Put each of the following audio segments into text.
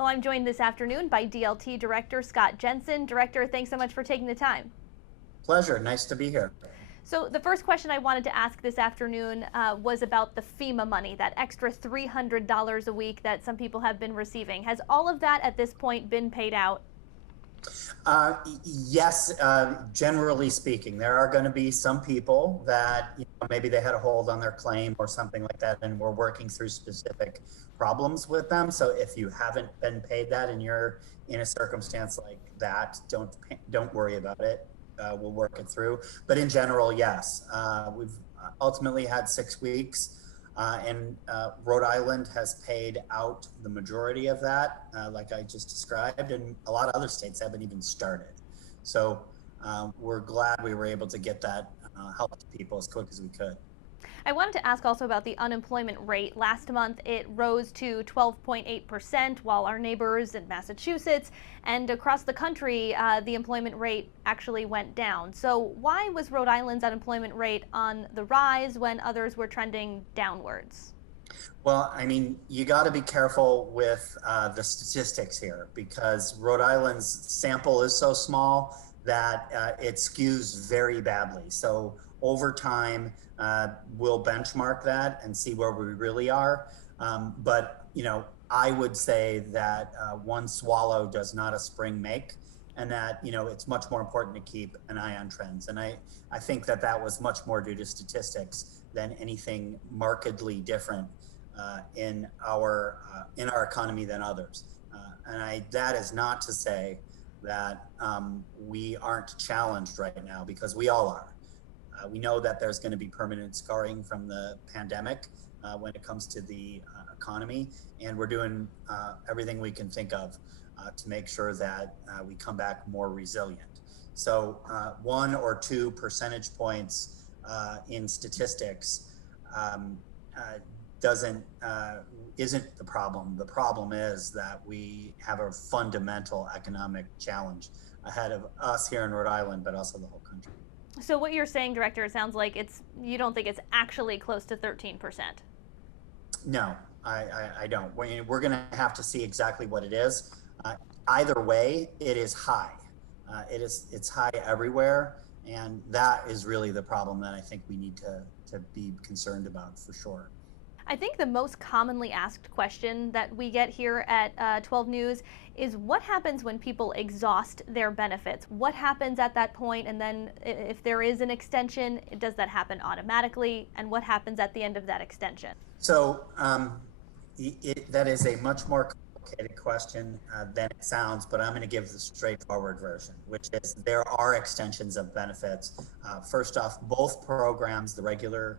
Well, I'm joined this afternoon by DLT Director Scott Jensen. Director, thanks so much for taking the time. Pleasure. Nice to be here. So the first question I wanted to ask this afternoon was about the FEMA money, that extra $300 a week that some people have been receiving. Has all of that at this point been paid out? Yes, generally speaking, there are going to be some people that maybe they had a hold on their claim or something like that, and we're working through specific problems with them. So if you haven't been paid that and you're in a circumstance like that, don't worry about it. We'll work it through. But in general, yes, we've ultimately had 6 weeks. And Rhode Island has paid out the majority of that, like I just described, and a lot of other states haven't even started. So we're glad we were able to get that help to people as quick as we could. I wanted to ask also about the unemployment rate. Last month, it rose to 12.8%, while our neighbors in Massachusetts and across the country, the employment rate actually went down. So why was Rhode Island's unemployment rate on the rise when others were trending downwards? Well, I mean, you got to be careful with the statistics here because Rhode Island's sample is so small that it skews very badly. So over time, we'll benchmark that and see where we really are. But, I would say that one swallow does not a spring make, and that, it's much more important to keep an eye on trends. And I think that was much more due to statistics than anything markedly different in our economy than others. That is not to say that we aren't challenged right now, because we all are. We know that there's going to be permanent scarring from the pandemic when it comes to the economy, and we're doing everything we can think of to make sure that we come back more resilient. So 1 or 2 percentage points in statistics isn't the problem. The problem is that we have a fundamental economic challenge ahead of us here in Rhode Island, but also the whole country. So what you're saying, Director, it sounds like you don't think it's actually close to 13%. No, I don't. We're going to have to see exactly what it is. Either way, it is high. It's high everywhere, and that is really the problem that I think we need to be concerned about for sure. I think the most commonly asked question that we get here at 12 News is what happens when people exhaust their benefits? What happens at that point? And then if there is an extension, does that happen automatically? And what happens at the end of that extension? So that is a much more complicated question than it sounds, but I'm going to give the straightforward version, which is there are extensions of benefits. First off, both programs, the regular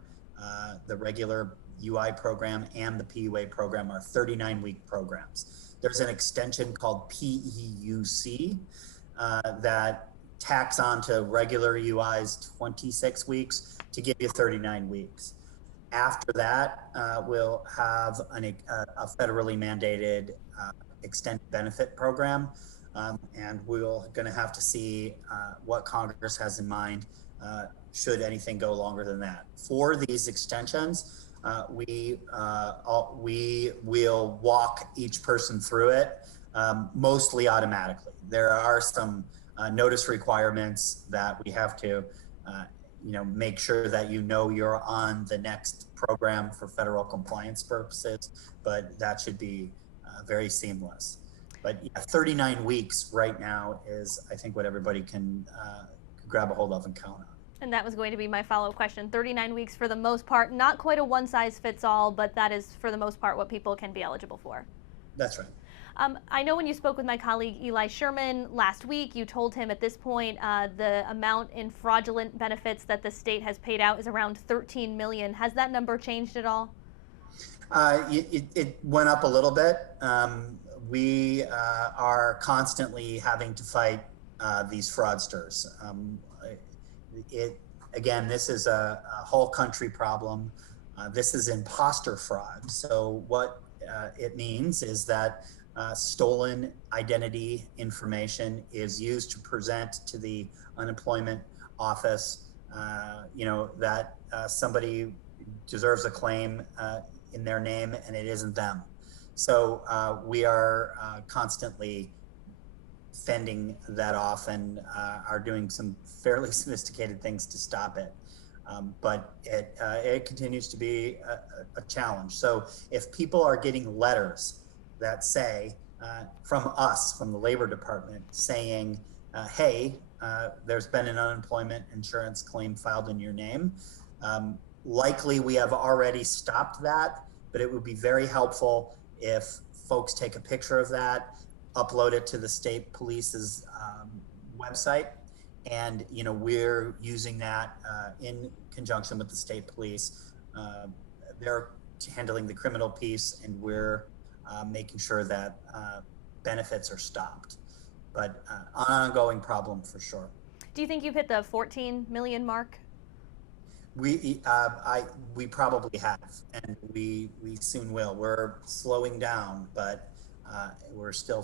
UI program and the PUA program, are 39-week programs. There's an extension called PEUC that tacks on to regular UI's 26 weeks to give you 39 weeks. After that, we'll have a federally mandated extended benefit program, and we're going to have to see what Congress has in mind should anything go longer than that. For these extensions, we will walk each person through it, mostly automatically. There are some notice requirements that we have to make sure that you're on the next program for federal compliance purposes, but that should be very seamless. But 39 weeks right now is, I think, what everybody can grab a hold of and count on. And that was going to be my follow-up question. 39 weeks for the most part, not quite a one-size-fits-all, but that is for the most part what people can be eligible for. That's right. I know when you spoke with my colleague Eli Sherman last week, you told him at this point the amount in fraudulent benefits that the state has paid out is around $13 million. Has that number changed at all? It went up a little bit. We are constantly having to fight these fraudsters. Again, this is a whole country problem. This is imposter fraud. So what it means is that stolen identity information is used to present to the unemployment office, that somebody deserves a claim in their name and it isn't them. So we are constantly fending that off and are doing some fairly sophisticated things to stop it. But it continues to be a challenge. So if people are getting letters that say from us, from the Labor Department, saying, hey, there's been an unemployment insurance claim filed in your name, likely we have already stopped that, but it would be very helpful if folks take a picture of that, upload it to the state police's website, and we're using that in conjunction with the state police. They're handling the criminal piece, and we're making sure that benefits are stopped. But an ongoing problem for sure. Do you think you've hit the 14 million mark? We probably have, and we soon will. We're slowing down, but we're still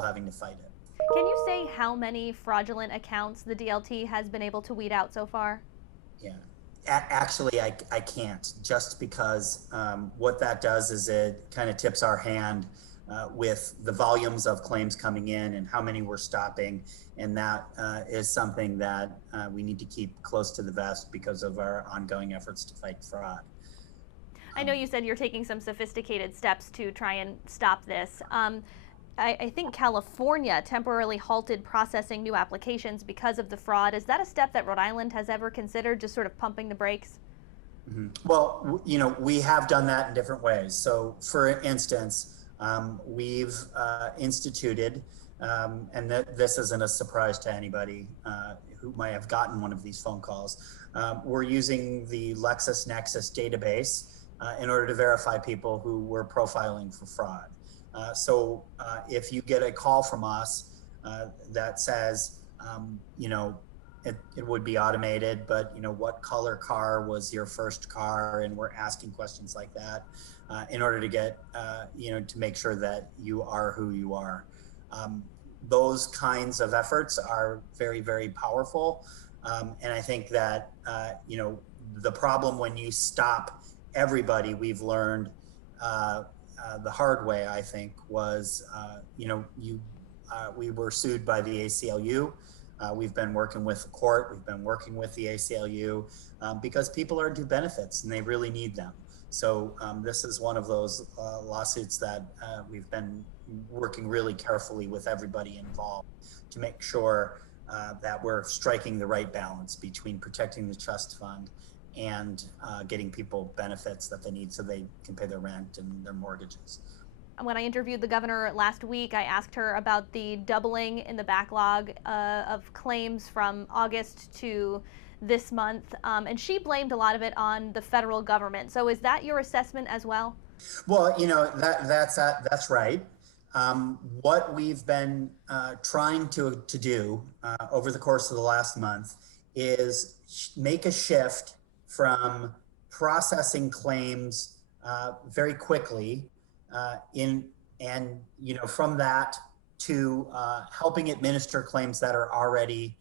having to fight it. Can you say how many fraudulent accounts the DLT has been able to weed out so far? Yeah, actually, I can't, just because what that does is it kind of tips our hand with the volumes of claims coming in and how many we're stopping. And that is something that we need to keep close to the vest because of our ongoing efforts to fight fraud. I know you said you're taking some sophisticated steps to try and stop this. I think California temporarily halted processing new applications because of the fraud. Is that a step that Rhode Island has ever considered, just sort of pumping the brakes? Mm-hmm. Well, we have done that in different ways. So, for instance, we've instituted, and this isn't a surprise to anybody who might have gotten one of these phone calls, we're using the LexisNexis database in order to verify people who were profiling for fraud. So if you get a call from us that says, it would be automated, but what color car was your first car, and we're asking questions like that in order to get to make sure that you are who you are. Those kinds of efforts are very, very powerful, and I think that the problem when you stop everybody, we've learned the hard way, I think, was we were sued by the ACLU. We've been working with the court. We've been working with the ACLU because people are due benefits and they really need them. So this is one of those lawsuits that we've been working really carefully with everybody involved to make sure that we're striking the right balance between protecting the trust fund and getting people benefits that they need so they can pay their rent and their mortgages. When I interviewed the governor last week, I asked her about the doubling in the backlog of claims from August to this month, and she blamed a lot of it on the federal government. So is that your assessment as well? Well, that's right. What we've been trying to do over the course of the last month is make a shift from processing claims very quickly from that to helping administer claims that are already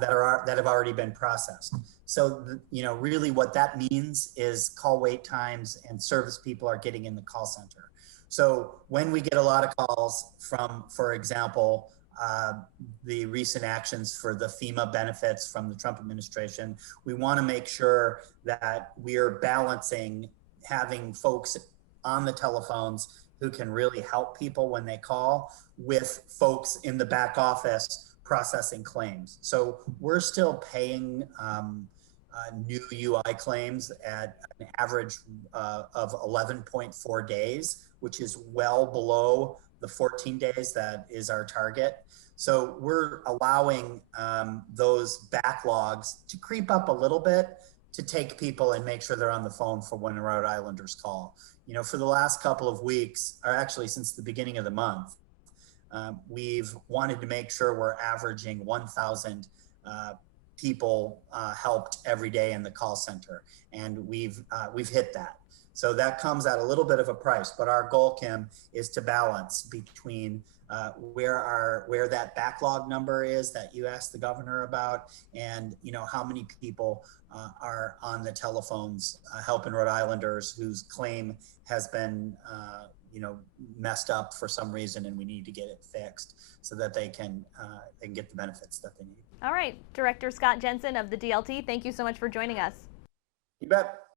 that have already been processed. So really what that means is call wait times and service people are getting in the call center. So when we get a lot of calls from, for example, the recent actions for the FEMA benefits from the Trump administration, we want to make sure that we're balancing having folks on the telephones who can really help people when they call with folks in the back office processing claims. So we're still paying new UI claims at an average of 11.4 days, which is well below the 14 days that is our target. So we're allowing those backlogs to creep up a little bit to take people and make sure they're on the phone for when Rhode Islanders call. For the last couple of weeks, or actually since the beginning of the month, we've wanted to make sure we're averaging 1,000 people helped every day in the call center, and we've hit that. So that comes at a little bit of a price, but our goal, Kim, is to balance between where that backlog number is that you asked the governor about, and how many people are on the telephones helping Rhode Islanders whose claim has been messed up for some reason, and we need to get it fixed so that they can get the benefits that they need. All right, Director Scott Jensen of the DLT, thank you so much for joining us. You bet.